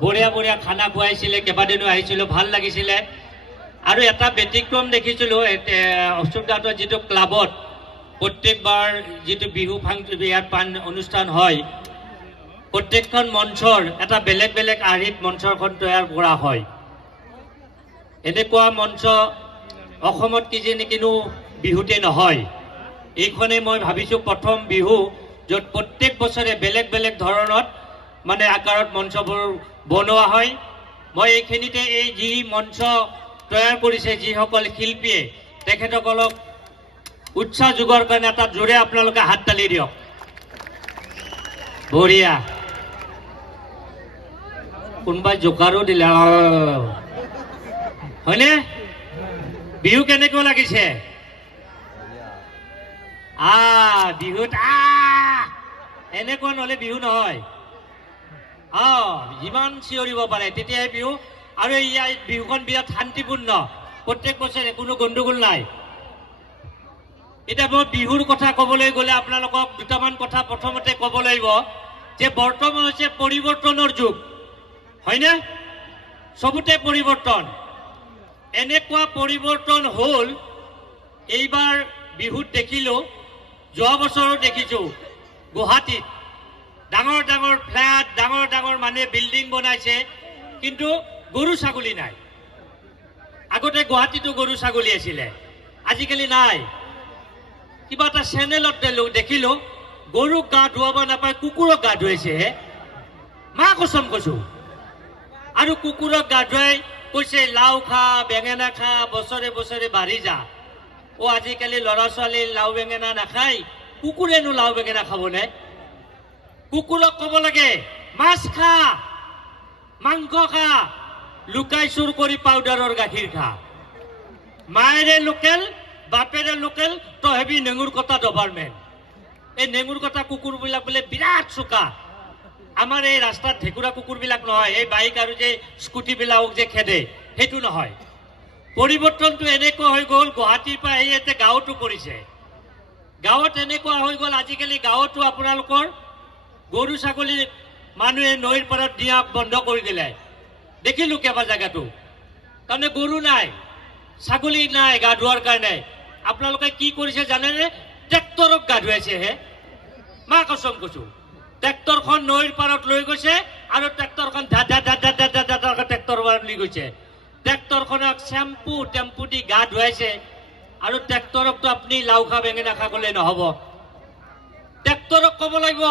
বঢ়িয়া বঢ়িয়া খানা খুৱাইছিলে, কেইবাদিনো আহিছিলোঁ, ভাল লাগিছিলে। আৰু এটা ব্যতিক্ৰম দেখিছিলোঁ অশোকদাহঁতৰ যিটো ক্লাবত প্ৰত্যেকবাৰ যিটো বিহু ইয়াত অনুষ্ঠান হয়, প্ৰত্যেকখন মঞ্চৰ এটা বেলেগ বেলেগ আৰ্হিত মঞ্চখন তৈয়াৰ কৰা হয়। এনেকুৱা মঞ্চ অসমত কিনো বিহুতে নহয়। এইখনেই মই ভাবিছোঁ প্ৰথম বিহু য'ত প্ৰত্যেক বছৰে বেলেগ বেলেগ ধৰণত মানে আকাৰত মঞ্চবোৰ বনোৱা হয়। মই এইখিনিতে এই যি মঞ্চ তৈয়াৰ কৰিছে যিসকল শিল্পীয়ে, তেখেতসকলক উৎসাহ যোগৰ কাৰণে এটা জোৰে আপোনালোকে হাত তালি দিয়ক। বঢ়িয়া। কোনোবাই জোকাৰো দিলে হয়নে? বিহু কেনেকুৱা লাগিছে? বিহুত এনেকুৱা নহ'লে বিহু নহয়। যিমান চিঞৰিব পাৰে তেতিয়াহে বিহু। আৰু ইয়াৰ বিহুখন বিৰাট শান্তিপূৰ্ণ, প্ৰত্যেক বছৰে কোনো গণ্ডগোল নাই। এতিয়া মই বিহুৰ কথা ক'বলৈ গ'লে আপোনালোকক দুটামান কথা প্ৰথমতে ক'ব লাগিব যে বৰ্তমান হৈছে পৰিৱৰ্তনৰ যুগ, হয়নে? চবতে পৰিৱৰ্তন। এনেকুৱা পৰিৱৰ্তন হ'ল এইবাৰ বিহুত দেখিলোঁ, যোৱা বছৰো দেখিছোঁ গুৱাহাটীত ডাঙৰ ডাঙৰ ফ্লেট, ডাঙৰ ডাঙৰ মানুহে বিল্ডিং বনাইছে, কিন্তু গৰু ছাগলী নাই। আগতে গুৱাহাটীতো গৰু ছাগলী আছিলে, আজিকালি নাই। কিবা এটা চেনেলত দেখিলোঁ গৰুক গা ধুৱাব নাপায়, কুকুৰক গা ধুৱাইছেহে। মা কচম কৈছোঁ। আৰু কুকুৰক গা ধুৱাই কৈছে লাও খা বেঙেনা খা, বছৰে বছৰে বাঢ়ি যা। আজিকালি ল'ৰা ছোৱালী লাও বেঙেনা নাখায়, কুকুৰেনো লাও বেঙেনা খাবনে? কুকুৰক ক'ব লাগে মাছ খা, মাংস খা, লুকাই চুৰ কৰি পাউডাৰৰ গাখীৰ খা। মায়েৰে লোকেল, বাপেৰে লোকেল, তহেবি নেঙুৰ কটা ডবাৰমেন। এই নেঙুৰ কটা কুকুৰবিলাক বোলে বিৰাট চোকা। আমাৰ এই ৰাস্তাত ঢেকুৰা কুকুৰবিলাক নহয়, এই বাইক আৰু যে স্কুটিবিলাকক যে খেদে সেইটো নহয়। পৰিৱৰ্তনটো এনেকুৱা হৈ গ'ল, গুৱাহাটীৰ পৰা আহি ইয়াতে গাঁৱতো পৰিছে। গাঁৱত এনেকুৱা হৈ গ'ল, আজিকালি গাঁৱতো আপোনালোকৰ গৰু ছাগলী মানুহে নৈৰ পাৰত দিয়া বন্ধ কৰি দিলে। দেখিলোঁ কেইবা জেগাতো, তাৰমানে গৰু নাই, ছাগলী নাই গা ধোৱাৰ কাৰণে। আপোনালোকে কি কৰিছে জানেনে? ট্ৰেক্টৰক গা ধুৱাইছেহে। মা কচম কৈছোঁ, ট্ৰেক্টৰখন নৈৰ পাৰত লৈ গৈছে আৰু ট্ৰেক্টৰখন ট্ৰেক্টৰ লৈ গৈছে। ট্ৰেক্টৰখনক চেম্পু টেম্পু দি গা ধুৱাইছে। আৰু ট্ৰেক্টৰকতো আপুনি লাও খা বেঙেনা খা ক'লে নহ'ব। ট্ৰেক্টৰক ক'ব লাগিব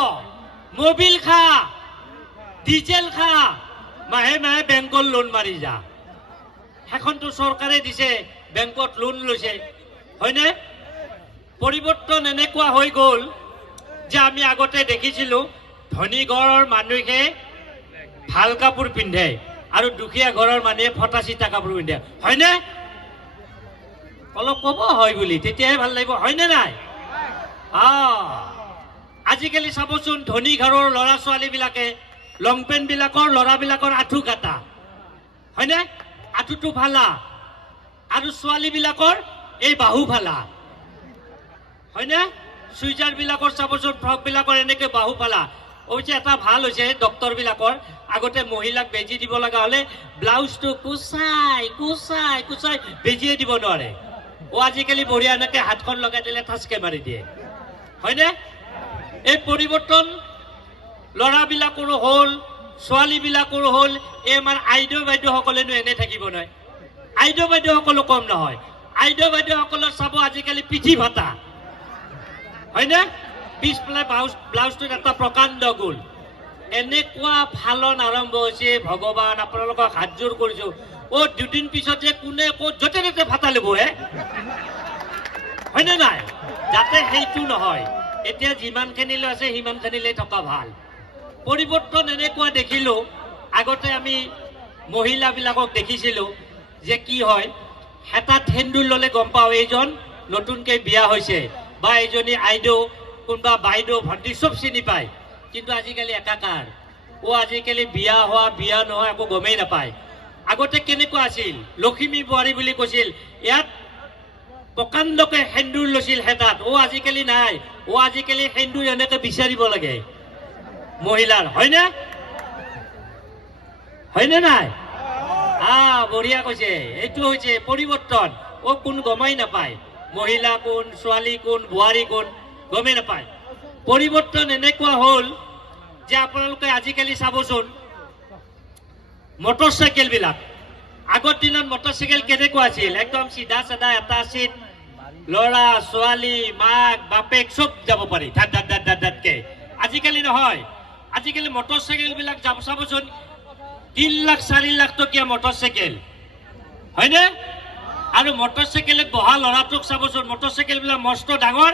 মবিল খা, ডিজেল খা, মাহে মাহে বেংকৰ লোন মাৰি যা। সেইখনতো চৰকাৰে দিছে, বেংকত লোন লৈছে, হয়নে? পৰিৱৰ্তন এনেকুৱা হৈ গ'ল যে আমি আগতে দেখিছিলোঁ ধনী ঘৰৰ মানুহে ভাল কাপোৰ পিন্ধে আৰু দুখীয়া ঘৰৰ মানুহে ফটা চিটা কাপোৰ পিন্ধে, হয়নে? অলপ ক'ব হয় বুলি, তেতিয়াহে ভাল লাগিব, হয়নে নাই? আজিকালি চাবচোন ধনী ঘৰৰ ল'ৰা ছোৱালীবিলাকে লং পেণ্টবিলাকৰ ল'ৰাবিলাকৰ আঁঠু কাটা, হয়নে? আঁঠুটো ফালা। আৰু ছোৱালীবিলাকৰ এই বাহু ফালা, হয়নে? চুইজাৰবিলাকৰ চাবচোন ফ্ৰকবিলাকৰ এনেকৈ বাহু ফালা। অৱশ্যে এটা ভাল হৈছে ডক্টৰবিলাকৰ, আগতে মহিলাক বেজী দিব লগা হ'লে ব্লাউজটো কুচাই কুচাই কুচাই বেজীয়ে দিব নোৱাৰে। আজিকালি বঢ়িয়া এনেকৈ হাতখন লগাই দিলে ঠাচকে মাৰি দিয়ে, হয়নে? এই পৰিৱৰ্তন ল'ৰাবিলাকৰো হ'ল, ছোৱালীবিলাকৰো হ'ল। এই আমাৰ আইদেউ বাইদেউসকলেনো এনে থাকিব নহয়। আইদেউ বাইদেউসকলো কম নহয়। আইদেউ বাইদেউসকলৰ চাব আজিকালি পিঠি ভাতা, হয়নে? পিছফালে ব্লাউজটোত এটা প্ৰকাণ্ড গোল। এনেকুৱা ফালন আৰম্ভ হৈছে, ভগৱান আপোনালোকক হাতযোৰ কৰিছোঁ। দুদিন পিছত যে কোনে ক'ত য'তে ত'তে ফাটা ল'ব হয়নে নাই? যাতে সেইটো নহয়। এতিয়া যিমানখিনিলৈ আছে সিমানখিনিলৈ থকা ভাল। পৰিৱৰ্তন এনেকুৱা দেখিলোঁ, আগতে আমি মহিলাবিলাকক দেখিছিলোঁ যে কি হয়, হেতাত সেন্দুৰ ল'লে গম পাওঁ এইজন নতুনকৈ বিয়া হৈছে, বা এইজনী আইদেউ, কোনোবা বাইদেউ ভণ্টি চব চিনি পায়। কিন্তু আজিকালি একাকাৰ। আজিকালি বিয়া হোৱা বিয়া নোহোৱা একো গমেই নাপায়। আগতে কেনেকুৱা আছিল, লখিমী বোৱাৰী বুলি কৈছিল, ইয়াত প্ৰকাণ্ডকে সেন্দুৰ লৈছিল হেতাত। আজিকালি নাই। আজিকালি সেন্দুৰ এনেকৈ বিচাৰিব লাগে মহিলাৰ, হয়নে? হয়নে নাই? বঢ়িয়া কৈছে। এইটো হৈছে পৰিৱৰ্তন। কোন গমাই নাপায়, মহিলা কোন, ছোৱালী কোন, বোৱাৰী কোন গমেই নাপায়। পৰিৱৰ্তন এনেকুৱা হ'ল যে আপোনালোকে আজিকালি চাবচোন মটৰ চাইকেল বিলাক। আগৰ দিনত মটৰ চাইকেল কেনেকুৱা আছিল? একদম চিধা চাধা এটা চিট, ল'ৰা ছোৱালী মাক বাপেক চব যাব পাৰি ধাত ধাত ধাত ধাত ধাতকে। আজিকালি নহয়। আজিকালি মটৰ চাইকেল বিলাক যাব চাবচোন 3 লাখ 4 লাখ টকীয়া মটৰ চাইকেল, হয়নে? আৰু মটৰ চাইকেলত বহা ল'ৰাটোক চাবচোন, মটৰ চাইকেল বিলাক মস্ত ডাঙৰ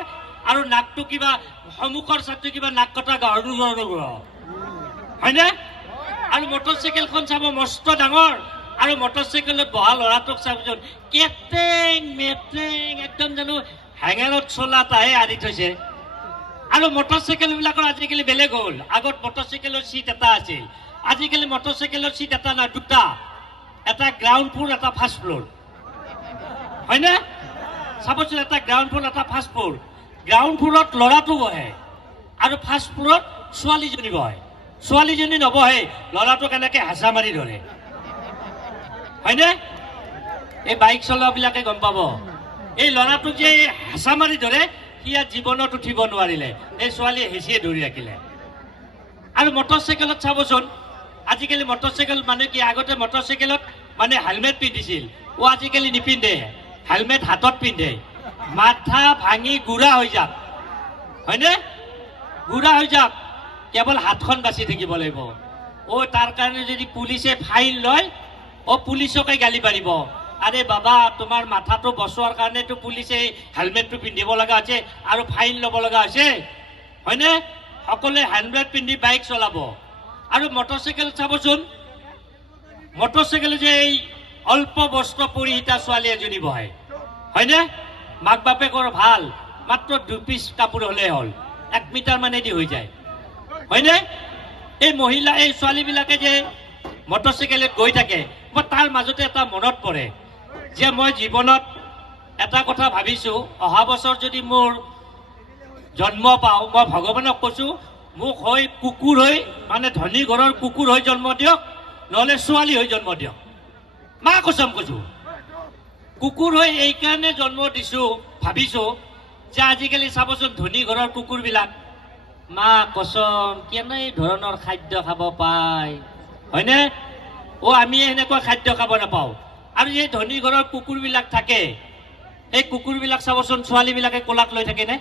আৰু নাকটো কিবা সন্মুখৰ চাইডটো কিবা নাক কটা গাহৰি হয়নে? আৰু মটৰ চাইকেলখন চাব মস্ত ডাঙৰ আৰু মটৰ চাইকেলত বহা ল'ৰাটোক চাবচোন কেটেং মেটেং একদম জানো হেঙাৰত চলা তাহে আনি থৈছে। আৰু মটৰ চাইকেল বিলাকৰ আজিকালি বেলেগ হ'ল। আগত মটৰ চাইকেলৰ চিট এটা আছিল, আজিকালি মটৰ চাইকেলৰ চিট এটা না দুটা, এটা গ্ৰাউণ্ড ফ্লোৰ এটা ফাৰ্ষ্ট ফ্লোৰ, হয়নে? চাবচোন এটা গ্ৰাউণ্ড ফ্লোৰ এটা ফাৰ্ষ্ট ফ্লোৰ। গ্ৰাউণ্ড ফ্লোৰত ল'ৰাটো বহে আৰু ফাৰ্ষ্ট ফ্লোৰত ছোৱালীজনী বহে। ছোৱালীজনী নবহে, ল'ৰাটোক এনেকে হেঁচা মাৰি ধৰে, হয়নে? এই বাইক চলোৱাবিলাকে গম পাব। এই ল'ৰাটোক যে হেঁচা মাৰি ধৰে সি ইয়াত জীৱনত উঠিব নোৱাৰিলে, এই ছোৱালীয়ে হেঁচিয়ে ধৰি ৰাখিলে। আৰু মটৰ চাইকেলত চাবচোন আজিকালি মটৰ চাইকেল মানে কি, আগতে মটৰ চাইকেলত মানে হেলমেট পিন্ধিছিল, আজিকালি নিপিন্ধে। হেলমেট হাতত পিন্ধে, মাথা ভাঙি গুড়া হৈ যাক, হয়নে? গুড়া হৈ যাক, কেৱল হাতখন বাচি থাকিব লাগিব। তাৰ কাৰণে যদি পুলিচে ফাইন লয়, পুলিচকে গালি পাৰিব, আৰে বাবা তোমাৰ মাথাটো বচোৱাৰ কাৰণেতো পুলিচে হেলমেটটো পিন্ধিব লগা হৈছে আৰু ফাইন ল'ব লগা হৈছে, হয়নে? সকলোৱে হেলমেট পিন্ধি বাইক চলাব। আৰু মটৰ চাইকেল চাবচোন, মটৰ চাইকেল যে এই অল্প বস্ত্ৰ পৰিহিতা ছোৱালী এজনী বহে, হয়নে? মাক বাপেকৰ ভাল, মাত্ৰ 2 পিচ কাপোৰ হ'লে হ'ল, 1 মিটাৰ মানেদি হৈ যায়, হয়নে? এই মহিলা এই ছোৱালীবিলাকে যে মটৰ চাইকেলত গৈ থাকে, মই তাৰ মাজতে এটা মনত পৰে যে মই জীৱনত এটা কথা ভাবিছোঁ, অহা বছৰ যদি মোৰ জন্ম পাওঁ, মই ভগৱানক কৈছোঁ মোক হৈ কুকুৰ হৈ মানে ধনী ঘৰৰ কুকুৰ হৈ জন্ম দিয়ক, নহ'লে ছোৱালী হৈ জন্ম দিয়ক। মা কচম কৈছোঁ, কুকুৰ হৈ এইকাৰণে জন্ম দিছোঁ ভাবিছোঁ যে আজিকালি চাবচোন ধনী ঘৰৰ কুকুৰবিলাক মা কচম কেনে ধৰণৰ খাদ্য খাব পায়, হয়নে? আমি এনেকুৱা খাদ্য খাব নাপাওঁ। আৰু এই ধনী ঘৰৰ কুকুৰবিলাক থাকে, এই কুকুৰবিলাক চাবচোন ছোৱালীবিলাকে কোলাত লৈ থাকেনে?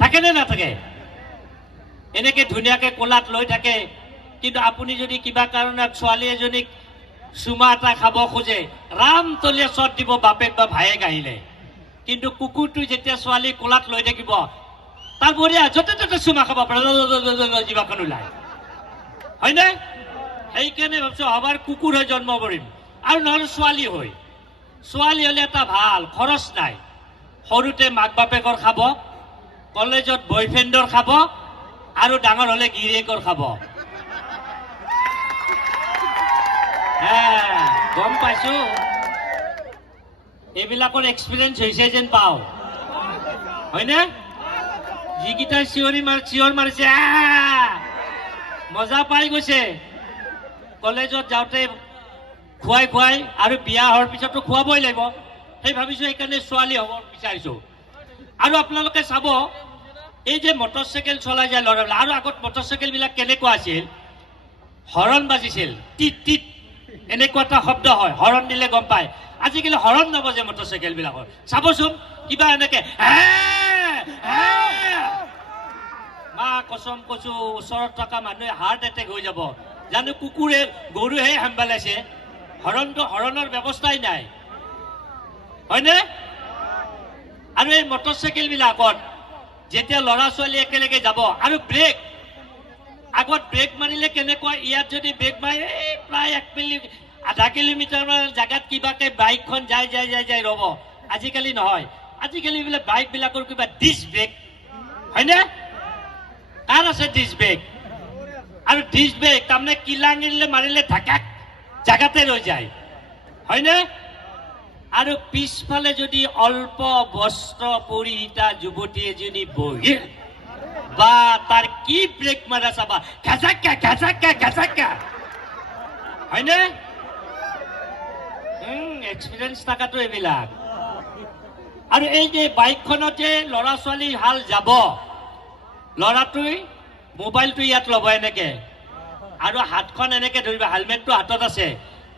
থাকেনে নাথাকে? এনেকে ধুনীয়াকে কোলাত লৈ থাকে, কিন্তু আপুনি যদি কিবা কাৰণত ছোৱালী এজনীক চুমা এটা খাব খোজে, ৰাম তলিয়ে চট দিব বাপেক বা ভায়েক আহিলে। কিন্তু কুকুৰটো যেতিয়া ছোৱালী কোলাত লৈ থাকিব, তাৰ বঢ়িয়া য'তে ত'তে চুমা খাব পাৰে, জিভাখন ওলাই, হয়নে? সেইকাৰণে ভাবছো আবাৰ কুকুৰ হৈ জন্ম কৰিম, আৰু নহ'লে ছোৱালী হৈ। ছোৱালী হ'লে এটা ভাল, খৰচ নাই, সৰুতে মাক বাপেকৰ খাব, কলেজত বয়ফ্ৰেণ্ডৰ খাব, আৰু ডাঙৰ হ'লে গিৰিয়েকৰ খাব। গম পাইছো এইবিলাকৰ এক্সপিৰিয়েঞ্চ হৈছে যেন পাওঁ, হয়নে? যিকেইটাই চিঞৰ মাৰিছে মজা পাই গৈছে। কলেজত যাওঁতে খুৱাই আৰু বিয়া হোৱাৰ পিছতো খুৱাবই লাগিব, সেই ভাবিছোঁ সেইকাৰণে ছোৱালী হ'ব বিচাৰিছোঁ। আৰু আপোনালোকে চাব এই যে মটৰ চাইকেল চলাই যায় ল'ৰাবিলাক, আৰু আগত মটৰ চাইকেলবিলাক কেনেকুৱা আছিল, হৰণ বাজিছিল, টিট টিট এনেকুৱা এটা শব্দ হয়, হৰণ দিলে গম পায়। আজিকালি হৰণ নবজে মটৰ চাইকেলবিলাকৰ, চাবচোন কিবা এনেকে মা কচম কৈছোঁ ওচৰত থকা মানুহে হাৰ্ট এটেক হৈ যাব, জানো কুকুৰে গৰুহে সাম্ভালাইছে, হৰণৰ ব্যৱস্থাই নাই, হয়নে? আৰু এই মটৰ চাইকেলবিলাকত যেতিয়া ল'ৰা ছোৱালী একেলগে যাব, আৰু ব্ৰেক, আগত ব্ৰেক মাৰিলে কেনেকুৱা, ইয়াত যদি ব্ৰেক মাৰে প্ৰায় 1.5 কিলোমিটাৰমান জেগাত কিবাকে বাইকখন যাই ৰ'ব। আজিকালি নহয়, আজিকালি বোলে বাইকবিলাকৰ কিবা ডিস্ক ব্ৰেক, হয়নে? কাৰ আছে ডিস্ক ব্ৰেক? আৰু ডিস্ক ব্ৰেক তাৰমানে কিলাঙিলে মাৰিলে ঢাকাক জেগাতে ৰৈ যায়, হয়নে? আৰু পিছফালে যদি অল্প বস্ত্ৰ পৰিহিতা যুৱতী এজনী বহি বা তাৰ কি ব্ৰেক মাৰা চাবা, ঘাচাক্কা ঘাচাক্কা ঘাচাক্কা, হয়নে? এক্সপিৰিয়েঞ্চ থকাটো এইবিলাক। আৰু এই যে বাইকখনতে ল'ৰা ছোৱালী হাল যাব, ল'ৰাটোৱে মোবাইলটো ইয়াত ল'ব এনেকে, আৰু হাতখন এনেকে ধৰিব, হেলমেটটো হাতত আছে,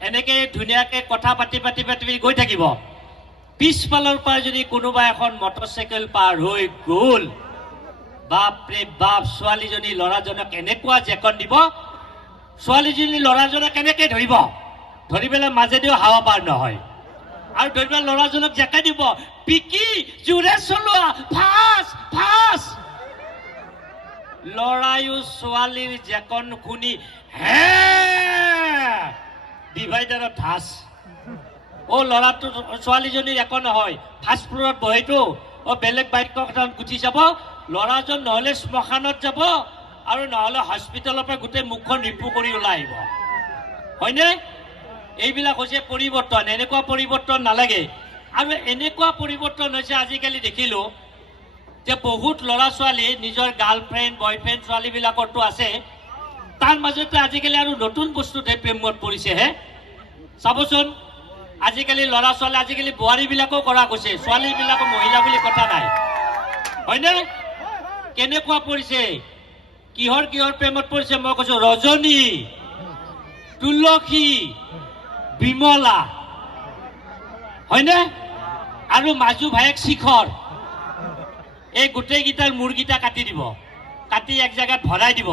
এনেকে ধুনীয়াকে কথা পাতি পাতি পাতি গৈ থাকিব। পিছফালৰ পৰা যদি কোনোবা এখন মটৰচাইকেল পাৰ হৈ গ'ল, বাপৰে বাপ, ছোৱালীজনী ল'ৰাজনক এনেকুৱা জেকন দিব, ছোৱালীজনী ল'ৰাজনক কেনেকে ধৰিব, ধৰি পেলাই মাজেদিও হাৱা পাৰ নহয়, আৰু ধৰি পেলাই ল'ৰাজনক জেকাই দিব, পিকি জোৰে চলোৱা, ফাঁচ ফাঁচ। ল'ৰায়ো ছোৱালীৰ জেকন শুনি হে ডিভাইডাৰত ধাচ। ল'ৰাটো ছোৱালীজনীৰ একো নহয়, ফাৰ্ষ্ট ফ্ল'ৰত বহেতো, বেলেগ বাইকখন গুচি যাব, ল'ৰাজন নহ'লে শ্মশানত যাব, আৰু নহ'লে হস্পিটেলৰ পৰা গোটেই মুখখন ৰিপু কৰি ওলাই আহিব। হয়নে? এইবিলাক হৈছে পৰিৱৰ্তন। এনেকুৱা পৰিৱৰ্তন নালাগে। আৰু এনেকুৱা পৰিৱৰ্তন হৈছে আজিকালি দেখিলোঁ যে বহুত ল'ৰা ছোৱালী নিজৰ গাৰ্লফ্ৰেণ্ড বয়ফ্ৰেণ্ড ছোৱালীবিলাকৰতো আছে, তাৰ মাজতে আজিকালি আৰু নতুন বস্তুতে প্ৰেমত পৰিছেহে। চাবচোন, আজিকালি ল'ৰা ছোৱালী, আজিকালি বোৱাৰীবিলাকো কৰা গৈছে, ছোৱালীবিলাকো মহিলা বুলি কথা নাই। হয়নে? কেনেকুৱা পৰিছে, কিহৰ কিহৰ প্ৰেমত পৰিছে মই কৈছো, ৰজনী, তুলসী, বিমলা, হয়নে? আৰু মাজু ভায়েক শিখৰ, এই গোটেইকেইটাৰ মূৰকেইটা কাটি দিব, কাটি এক জেগাত ভৰাই দিব,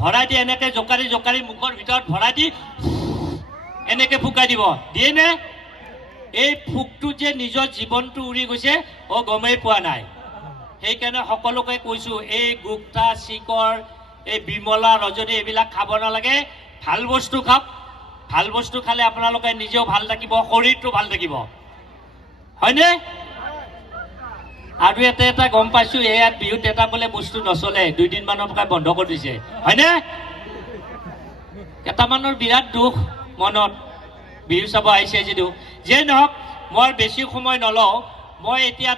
ভৰাই দি এনেকে জোকাৰি জোকাৰি মুখৰ ভিতৰত ভৰাই দি এনেকে ফুকাই দিব। দিয়ে নে? এই ফুকটো যে নিজৰ জীৱনটো উৰি গৈছে, গমেই পোৱা নাই। সেইকাৰণে সকলোকে কৈছো, এই গুপ্তা, শিখৰ, এই বিমলা, ৰজনী এইবিলাক খাব নালাগে। ভাল বস্তু খাওক। ভাল বস্তু খালে আপোনালোকে নিজেও ভাল থাকিব, শৰীৰটো ভাল থাকিব। হয়নে? আৰু এটা গম পাইছো, ইয়াত বিহুত এটা বোলে বস্তু নচলে, 2 দিনমানৰ পৰা বন্ধ কৰি দিছে। হয়নে? কেইটামানৰ বিৰাট দুখ মনত, বিহু চাব আহিছে যদিও। যে নহওক, মই বেছি সময় নলওঁ। মই এতিয়া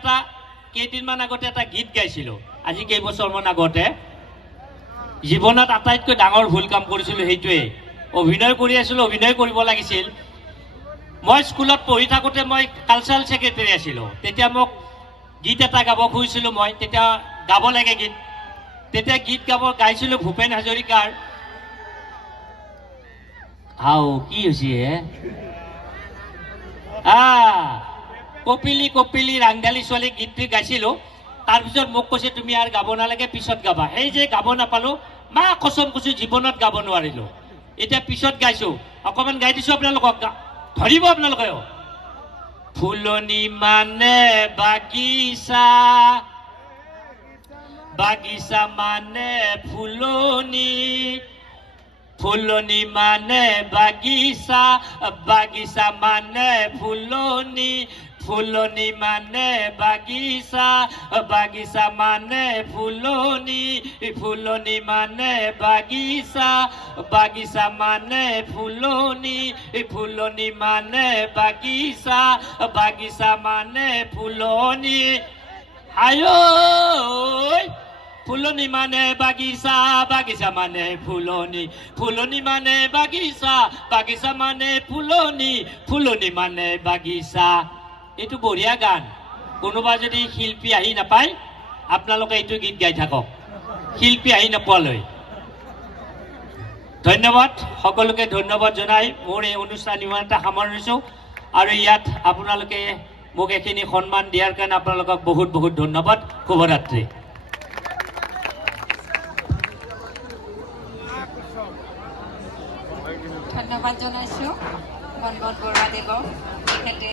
কেইদিনমান আগতে এটা গীত গাইছিলোঁ, আজি কেইবছৰমান আগতে। জীৱনত আটাইতকৈ ডাঙৰ ভুল কাম কৰিছিলোঁ সেইটোৱে, অভিনয় কৰি আছিলোঁ, অভিনয় কৰিব লাগিছিল। মই স্কুলত পঢ়ি থাকোঁতে মই কালচাৰেল ছেক্ৰেটাৰী আছিলোঁ। তেতিয়া মোক গীত এটা গাব খুজিছিলোঁ, মই তেতিয়া গাব লাগে গীত। তেতিয়া গীত গাইছিলোঁ ভূপেন হাজৰিকাৰ কি হৈছে কপিলি কপিলি ৰাংঢালী ছোৱালী গীতটি গাইছিলোঁ। তাৰপিছত মোক কৈছে, তুমি আৰু গাব নালাগে, পিছত গাবা। সেই যে গাব নাপালোঁ, মা কচম কৈছোঁ, জীৱনত গাব নোৱাৰিলোঁ। এতিয়া পিছত গাইছোঁ, অকণমান গাই দিছোঁ আপোনালোকক, ধৰিব আপোনালোকেও। ফুলনি মানে বাগিচা, বাগিচা মানে ফুলনি, ফুলনি মানে বাগিচা, বাগিচা মানে ফুলনি, ফুলনি মানে বাগিচা, বাগিচা মানে ফুলনি, ফুলনি মানে বাগিচা, বাগিচা মানে ফুলনি, ফুলনি মানে বাগিচা, বাগিচা মানে ফুলনি। আয়ৈ, ফুলনি মানে বাগিচা, বাগিচা মানে ফুলনি, ফুলনি মানে বাগিচা, বাগিচা মানে ফুলনি, ফুলনি মানে বাগিচা। এইটো বঢ়িয়া গান। কোনোবা যদি শিল্পী আহি নাপায়, আপোনালোকে এইটো গীত গাই থাকক, শিল্পী আহি নোপোৱালৈ। ধন্যবাদ, সকলোকে ধন্যবাদ জনাই মোৰ এই অনুষ্ঠান ইমানটা সামৰিছোঁ। আৰু ইয়াত আপোনালোকে মোক এইখিনি সন্মান দিয়াৰ কাৰণে আপোনালোকক বহুত বহুত ধন্যবাদ। শুভৰাত্ৰি। ধন্যবাদ জনাইছোঁ বনবন বৰুৱাদেৱক। তেখেতে